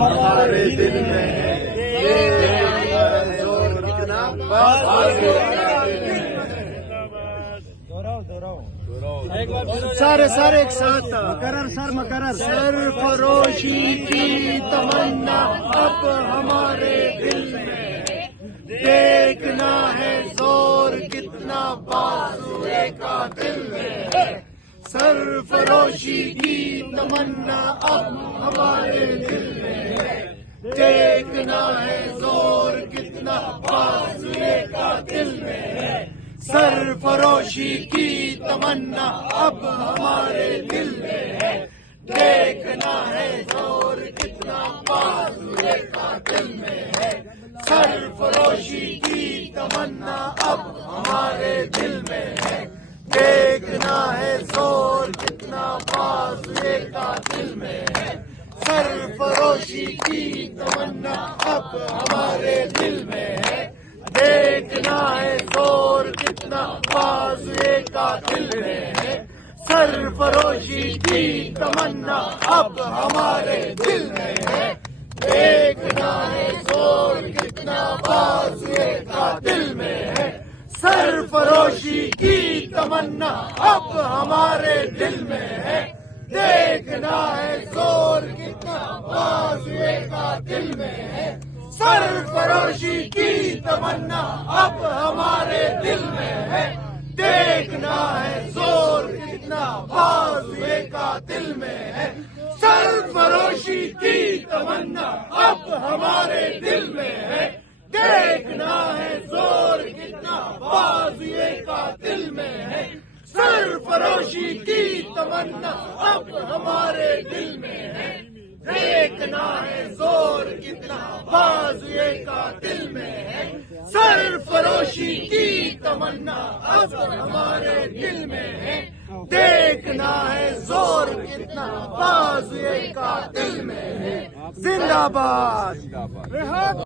ہمارے دل میں ہے، سارے ایک ساتھ مقرر سرفروشی کی تمنا اب ہمارے دل میں ہے، دیکھنا ہے زور کتنا بازوئے کا دل میں ہے، سرفروشی کی تمنا اب ہمارے دل میں ہے، دیکھنا ہے زور کتنا بازوئے کا دل میں ہے، سرفروشی کی تمنا اب ہمارے دل میں ہے، دیکھنا ہے زور کتنا بازوئے کا دل میں ہے، سرفروشی کی تمنا اب ہمارے دل میں ہے، دیکھنا ہے زور کتنا بازوئے کا دل میں ہے، سرفروشی کی تمنا اب ہمارے دل میں ہے، دیکھنا ہے زور کتنا بازوئے کا دل میں ہے، سرفروشی کی تمنا اب ہمارے دل میں ہے، دیکھنا ہے زور کتنا بازوئے کا دل میں ہے، سرفروشی کی تمنا اب ہمارے دل میں ہے، دیکھنا ہے زور کتنا بازوئے کا دل میں ہے، سرفروشی کی تمنا اب ہمارے دل میں ہے، دیکھنا ہے زور کتنا بازوئے کا دل میں ہے، سرفروشی کی تمنا اب ہمارے دل میں ہے، دیکھنا ہے زور کتنا بازوئے کا دل میں ہے، سرفروشی کی تمنا اب ہمارے دل میں ہے، دیکھنا ہے زور کتنا بازوئے کا دل میں ہے، سرفروشی کی تمنا اب ہمارے دل میں ہے، دیکھنا ہے زور کتنا بازوئے کا دل میں ہے۔ زندہ باد۔